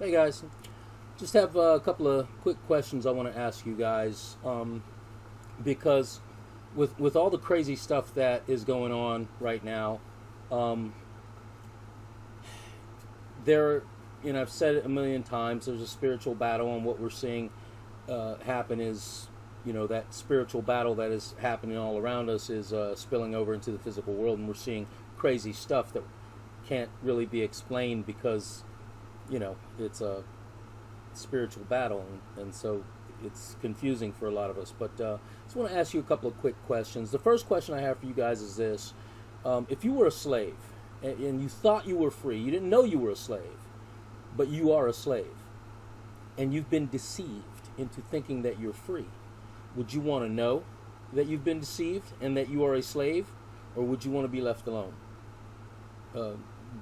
Hey guys, just have a couple of quick questions I want to ask you guys, because with all the crazy stuff that is going on right now, um, there, I've said it a million times. There's a spiritual battle, and what we're seeing happen is, that spiritual battle that is happening all around us is spilling over into the physical world, and we're seeing crazy stuff that can't really be explained because, it's a spiritual battle, and so it's confusing for a lot of us. But I just want to ask you a couple of quick questions. The first question I have for you guys is this: if you were a slave and you thought you were free, you didn't know you were a slave, but you are a slave, and you've been deceived into thinking that you're free, would you want to know that you've been deceived and that you are a slave, or would you want to be left alone? Uh,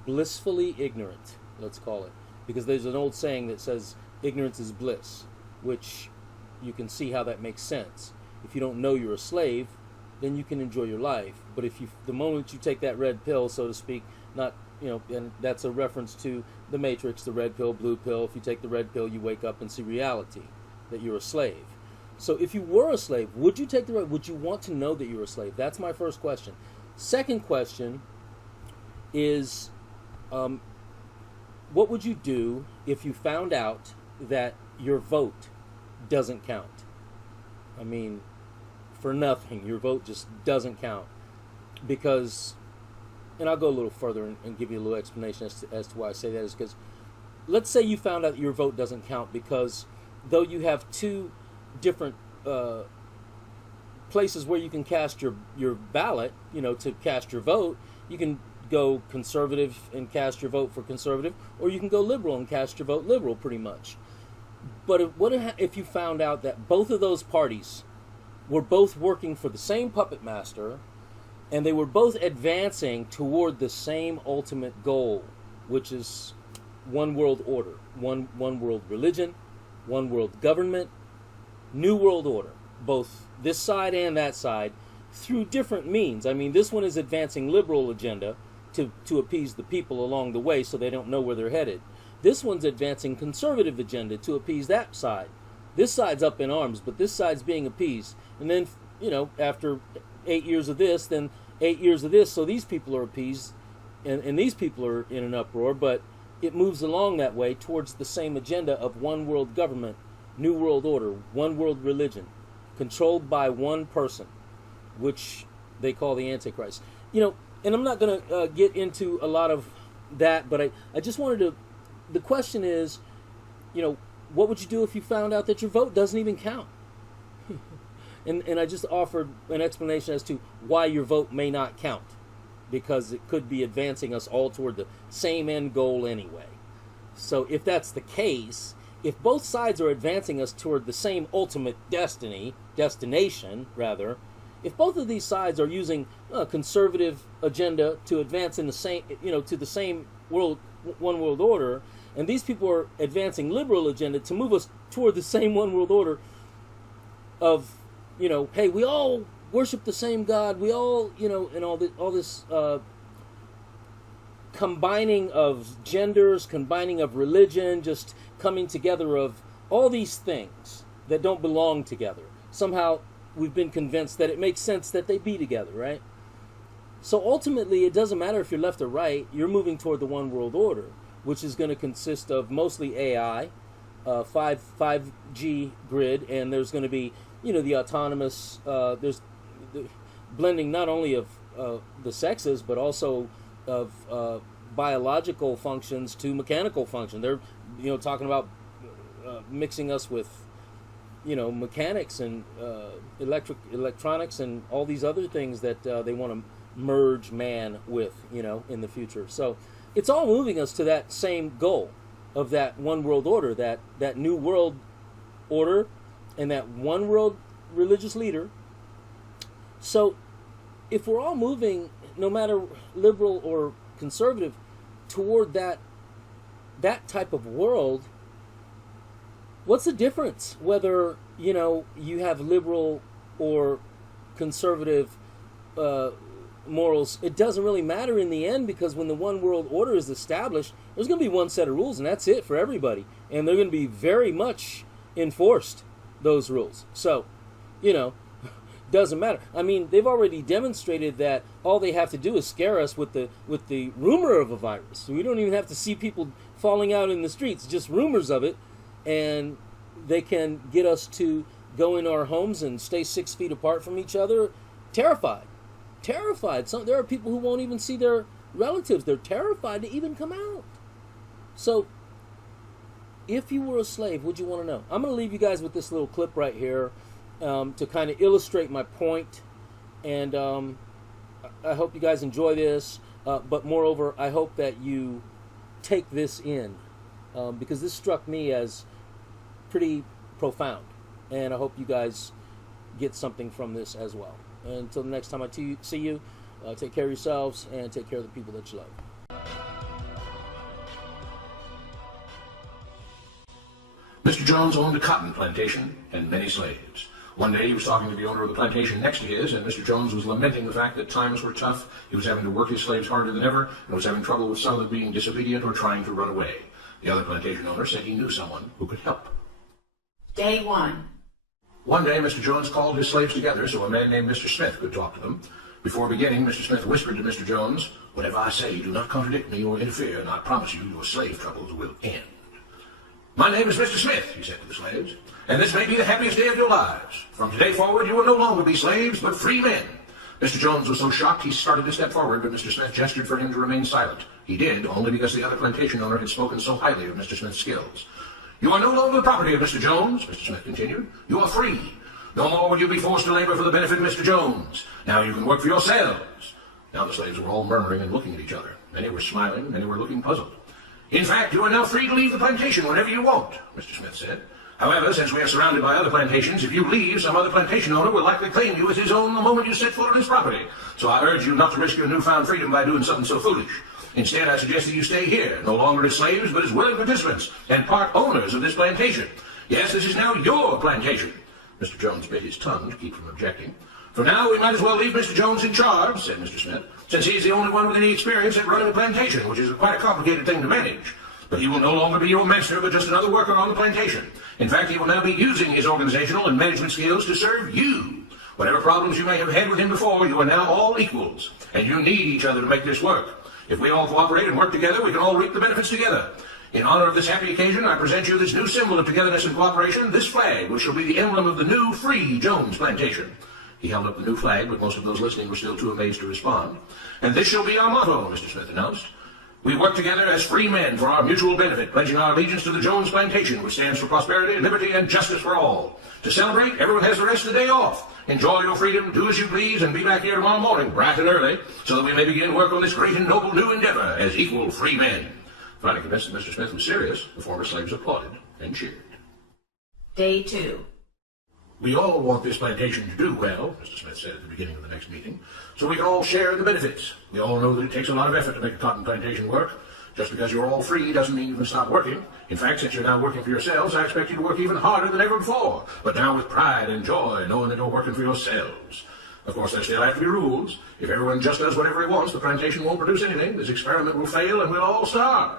Blissfully ignorant, let's call it, because there's an old saying that says ignorance is bliss, which you can see how that makes sense. If you don't know you're a slave, then you can enjoy your life. But if you, the moment you take that red pill, so to speak, not, and that's a reference to the Matrix, the red pill, blue pill. If you take the red pill, you wake up and see reality, that you're a slave. So if you were a slave, would you take the red? Would you want to know that you're a slave? That's my first question. Second question is, what would you do if you found out that your vote doesn't count? I mean, for nothing, your vote just doesn't count. Because, and I'll go a little further and give you a little explanation as to why I say that, is because let's say you found out your vote doesn't count because though you have two different places where you can cast your ballot, to cast your vote, you can go conservative and cast your vote for conservative, or you can go liberal and cast your vote liberal, pretty much. But what if you found out that both of those parties were both working for the same puppet master, and they were both advancing toward the same ultimate goal, which is one world order, one world religion, one world government, new world order, both this side and that side, through different means. I mean, this one is advancing liberal agenda to appease the people along the way so they don't know where they're headed. This one's advancing conservative agenda to appease that side. This side's up in arms, but this side's being appeased. And then, after 8 years of this, then 8 years of this, so these people are appeased, and these people are in an uproar, but it moves along that way towards the same agenda of one world government, new world order, one world religion, controlled by one person, which they call the Antichrist. And I'm not going to get into a lot of that, but I just wanted to, the question is, what would you do if you found out that your vote doesn't even count? And I just offered an explanation as to why your vote may not count, because it could be advancing us all toward the same end goal anyway. So if that's the case, if both sides are advancing us toward the same ultimate destination, if both of these sides are using a conservative agenda to advance in the same, to the same world, one world order, and these people are advancing liberal agenda to move us toward the same one world order of, hey, we all worship the same God, we all, and all this combining of genders, combining of religion, just coming together of all these things that don't belong together. Somehow we've been convinced that it makes sense that they be together, right? So ultimately, it doesn't matter if you're left or right, you're moving toward the one world order, which is going to consist of mostly AI, 5G grid, and there's going to be, the autonomous, there's the blending not only of the sexes, but also of biological functions to mechanical function. They're, talking about mixing us with, mechanics and electronics and all these other things that they want to merge man with, in the future. So it's all moving us to that same goal of that one world order, that new world order, and that one world religious leader. So if we're all moving, no matter liberal or conservative, toward that type of world, what's the difference whether you have liberal or conservative morals? It doesn't really matter in the end, because when the one world order is established, There's going to be one set of rules, and that's it for everybody. And they're going to be very much enforced, those rules. So, doesn't matter. I mean, they've already demonstrated that all they have to do is scare us with the rumor of a virus. We don't even have to see people falling out in the streets, just rumors of it, and they can get us to go in our homes and stay 6 feet apart from each other, terrified. There are people who won't even see their relatives. They're terrified to even come out. So, if you were a slave, would you want to know? I'm going to leave you guys with this little clip right here to kind of illustrate my point. And I hope you guys enjoy this. But moreover, I hope that you take this in. Because this struck me as pretty profound. And I hope you guys get something from this as well. And until the next time I see you, take care of yourselves and take care of the people that you love. Mr. Jones owned a cotton plantation and many slaves. One day he was talking to the owner of the plantation next to his, and Mr. Jones was lamenting the fact that times were tough. He was having to work his slaves harder than ever, and was having trouble with some of them being disobedient or trying to run away. The other plantation owner said he knew someone who could help. Day 1. One day Mr. Jones called his slaves together so a man named Mr. Smith could talk to them. Before beginning, Mr. Smith whispered to Mr. Jones, "Whatever I say, do not contradict me or interfere, and I promise you your slave troubles will end." "My name is Mr. Smith," he said to the slaves, "and this may be the happiest day of your lives. From today forward, you will no longer be slaves, but free men." Mr. Jones was so shocked he started to step forward, but Mr. Smith gestured for him to remain silent. He did, only because the other plantation owner had spoken so highly of Mr. Smith's skills. "You are no longer the property of Mr. Jones," Mr. Smith continued. "You are free. No more will you be forced to labor for the benefit of Mr. Jones. Now you can work for yourselves." Now the slaves were all murmuring and looking at each other. Many were smiling, many were looking puzzled. "In fact, you are now free to leave the plantation whenever you want," Mr. Smith said. "However, since we are surrounded by other plantations, if you leave, some other plantation owner will likely claim you as his own the moment you set foot on his property. So I urge you not to risk your newfound freedom by doing something so foolish. Instead, I suggest that you stay here, no longer as slaves, but as willing participants and part owners of this plantation. Yes, this is now your plantation." Mr. Jones bit his tongue to keep from objecting. "For now, we might as well leave Mr. Jones in charge," said Mr. Smith, "since he is the only one with any experience at running a plantation, which is quite a complicated thing to manage. But he will no longer be your master, but just another worker on the plantation. In fact, he will now be using his organizational and management skills to serve you. Whatever problems you may have had with him before, you are now all equals, and you need each other to make this work. If we all cooperate and work together, we can all reap the benefits together. In honor of this happy occasion, I present you this new symbol of togetherness and cooperation, this flag, which shall be the emblem of the new free Jones plantation." He held up the new flag, but most of those listening were still too amazed to respond. "And this shall be our motto," Mr. Smith announced. "We work together as free men for our mutual benefit, pledging our allegiance to the Jones plantation, which stands for prosperity, liberty, and justice for all. To celebrate, everyone has the rest of the day off. Enjoy your freedom, do as you please, and be back here tomorrow morning, bright and early, so that we may begin work on this great and noble new endeavor as equal free men." Finally convinced that Mr. Smith was serious, the former slaves applauded and cheered. Day 2. "We all want this plantation to do well," Mr. Smith said at the beginning of the next meeting, "so we can all share in the benefits. We all know that it takes a lot of effort to make a cotton plantation work. Just because you're all free doesn't mean you can stop working. In fact, since you're now working for yourselves, I expect you to work even harder than ever before, but now with pride and joy, knowing that you're working for yourselves. Of course, there still have to be rules. If everyone just does whatever he wants, the plantation won't produce anything. This experiment will fail, and we'll all starve.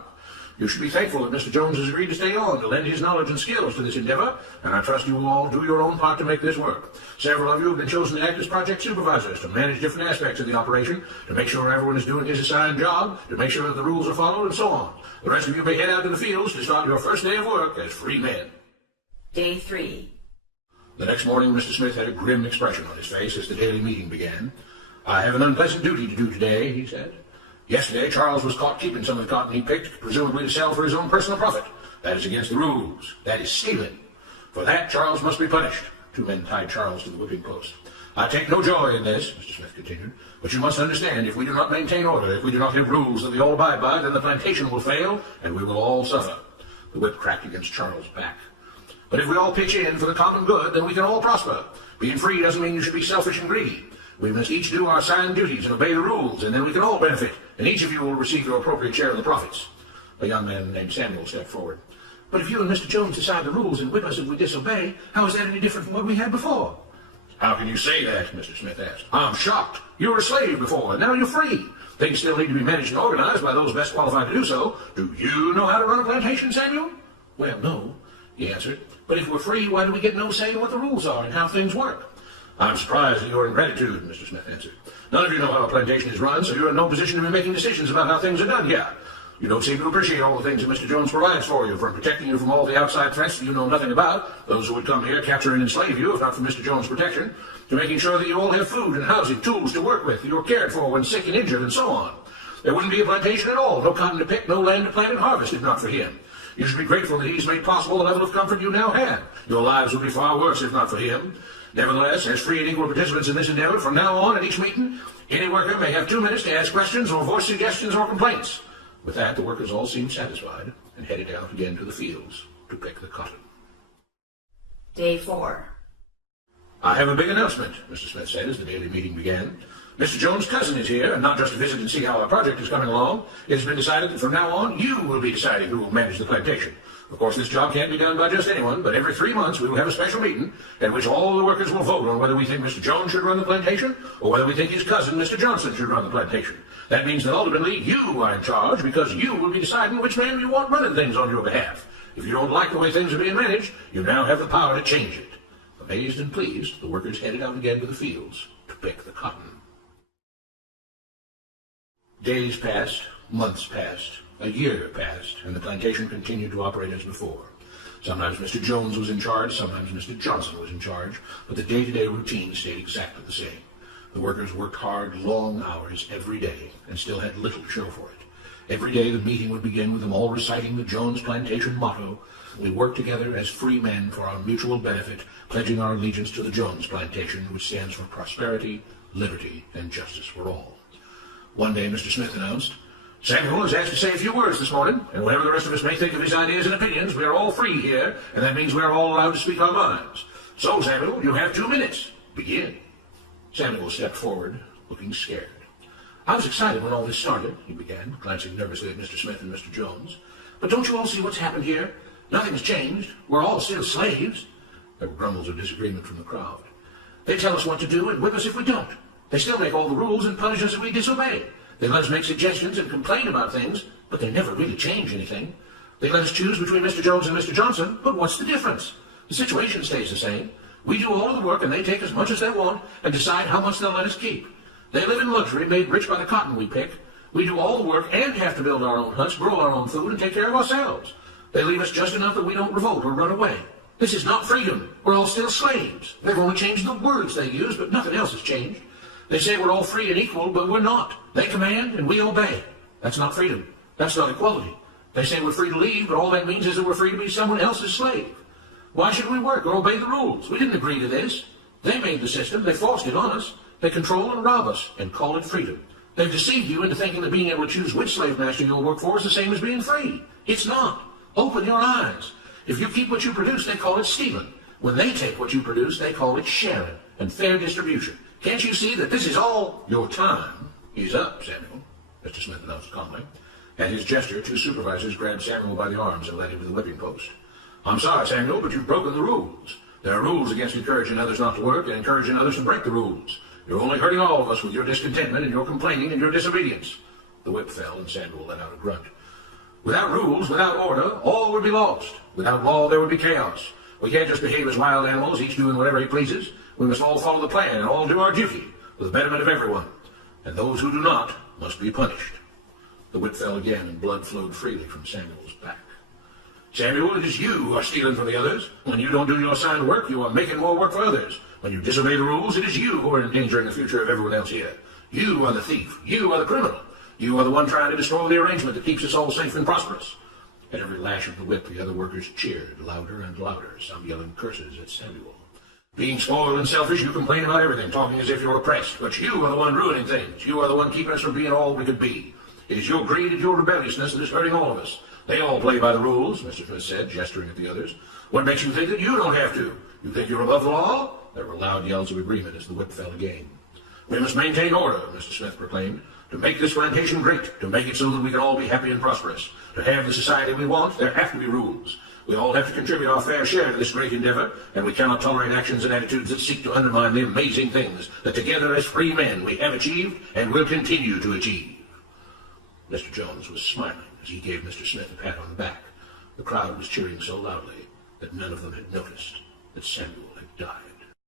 You should be thankful that Mr. Jones has agreed to stay on to lend his knowledge and skills to this endeavor, and I trust you will all do your own part to make this work. Several of you have been chosen to act as project supervisors to manage different aspects of the operation, to make sure everyone is doing his assigned job, to make sure that the rules are followed, and so on. The rest of you may head out to the fields to start your first day of work as free men." Day 3. The next morning, Mr. Smith had a grim expression on his face as the daily meeting began. "I have an unpleasant duty to do today," he said. "Yesterday, Charles was caught keeping some of the cotton he picked, presumably to sell for his own personal profit. That is against the rules. That is stealing. For that, Charles must be punished." Two men tied Charles to the whipping post. "I take no joy in this," Mr. Smith continued, "but you must understand, if we do not maintain order, if we do not have rules that we all abide by, then the plantation will fail, and we will all suffer." The whip cracked against Charles' back. "But if we all pitch in for the common good, then we can all prosper. Being free doesn't mean you should be selfish and greedy. We must each do our assigned duties and obey the rules, and then we can all benefit, and each of you will receive your appropriate share of the profits." A young man named Samuel stepped forward. "But if you and Mr. Jones decide the rules and whip us if we disobey, how is that any different from what we had before?" "How can you say that?" Mr. Smith asked. "I'm shocked. You were a slave before, and now you're free. Things still need to be managed and organized by those best qualified to do so. Do you know how to run a plantation, Samuel? Well, no, he answered. But if we're free, why do we get no say in what the rules are and how things work? I'm surprised at your ingratitude, Mr. Smith answered. None of you know how a plantation is run, so you're in no position to be making decisions about how things are done here. You don't seem to appreciate all the things that Mr. Jones provides for you, from protecting you from all the outside threats that you know nothing about, those who would come here, capture and enslave you, if not for Mr. Jones' protection, to making sure that you all have food and housing, tools to work with, you're cared for when sick and injured, and so on. There wouldn't be a plantation at all, no cotton to pick, no land to plant and harvest, if not for him. You should be grateful that he's made possible the level of comfort you now have. Your lives would be far worse if not for him. Nevertheless, as free and equal participants in this endeavor, from now on at each meeting, any worker may have 2 minutes to ask questions or voice suggestions or complaints. With that, the workers all seemed satisfied and headed out again to the fields to pick the cotton. Day 4. I have a big announcement, Mr. Smith said as the daily meeting began. Mr. Jones' cousin is here, and not just to visit and see how our project is coming along. It has been decided that from now on, you will be deciding who will manage the plantation. Of course, this job can't be done by just anyone, but every 3 months we will have a special meeting at which all the workers will vote on whether we think Mr. Jones should run the plantation or whether we think his cousin, Mr. Johnson, should run the plantation. That means that ultimately you are in charge because you will be deciding which man you want running things on your behalf. If you don't like the way things are being managed, you now have the power to change it. Amazed and pleased, the workers headed out again to the fields to pick the cotton. Days passed, months passed, a year passed, and the plantation continued to operate as before. Sometimes Mr. Jones was in charge, sometimes Mr. Johnson was in charge, but the day-to-day routine stayed exactly the same. The workers worked hard, long hours every day, and still had little to show for it. Every day the meeting would begin with them all reciting the Jones Plantation motto, "We work together as free men for our mutual benefit, pledging our allegiance to the Jones Plantation, which stands for prosperity, liberty, and justice for all." One day Mr. Smith announced, "Samuel is asked to say a few words this morning, and whatever the rest of us may think of his ideas and opinions, we are all free here, and that means we are all allowed to speak our minds. So, Samuel, you have 2 minutes. Begin." Samuel stepped forward, looking scared. "I was excited when all this started," he began, glancing nervously at Mr. Smith and Mr. Jones. "But don't you all see what's happened here? Nothing's changed. We're all still slaves." There were grumbles of disagreement from the crowd. "They tell us what to do and whip us if we don't. They still make all the rules and punish us if we disobey. They let us make suggestions and complain about things, but they never really change anything. They let us choose between Mr. Jones and Mr. Johnson, but what's the difference? The situation stays the same. We do all of the work and they take as much as they want and decide how much they'll let us keep. They live in luxury, made rich by the cotton we pick. We do all the work and have to build our own huts, grow our own food, and take care of ourselves. They leave us just enough that we don't revolt or run away. This is not freedom. We're all still slaves. They've only changed the words they use, but nothing else has changed. They say we're all free and equal, but we're not. They command and we obey. That's not freedom. That's not equality. They say we're free to leave, but all that means is that we're free to be someone else's slave. Why should we work or obey the rules? We didn't agree to this. They made the system. They forced it on us. They control and rob us and call it freedom. They've deceived you into thinking that being able to choose which slave master you'll work for is the same as being free. It's not. Open your eyes. If you keep what you produce, they call it stealing. When they take what you produce, they call it sharing and fair distribution. Can't you see that this is all your time? He's up, Samuel, Mr. Smith announced calmly. At his gesture, 2 supervisors grabbed Samuel by the arms and led him to the whipping post. "I'm sorry, Samuel, but you've broken the rules. There are rules against encouraging others not to work and encouraging others to break the rules. You're only hurting all of us with your discontentment and your complaining and your disobedience." The whip fell and Samuel let out a grunt. "Without rules, without order, all would be lost. Without law, there would be chaos. We can't just behave as wild animals, each doing whatever he pleases. We must all follow the plan and all do our duty for the betterment of everyone. And those who do not must be punished." The whip fell again and blood flowed freely from Samuel's back. "Samuel, it is you who are stealing from the others. When you don't do your assigned work, you are making more work for others. When you disobey the rules, it is you who are endangering the future of everyone else here. You are the thief. You are the criminal. You are the one trying to destroy the arrangement that keeps us all safe and prosperous." At every lash of the whip, the other workers cheered louder and louder, some yelling curses at Samuel. "Being spoiled and selfish, you complain about everything, talking as if you're oppressed. But you are the one ruining things. You are the one keeping us from being all we could be. It is your greed and your rebelliousness that is hurting all of us. They all play by the rules," Mr. Smith said, gesturing at the others. "What makes you think that you don't have to? You think you're above the law?" There were loud yells of agreement as the whip fell again. "We must maintain order," Mr. Smith proclaimed, "to make this plantation great, to make it so that we can all be happy and prosperous. To have the society we want, there have to be rules. We all have to contribute our fair share to this great endeavor, and we cannot tolerate actions and attitudes that seek to undermine the amazing things that together as free men we have achieved and will continue to achieve." Mr. Jones was smiling as he gave Mr. Smith a pat on the back. The crowd was cheering so loudly that none of them had noticed that Samuel had died.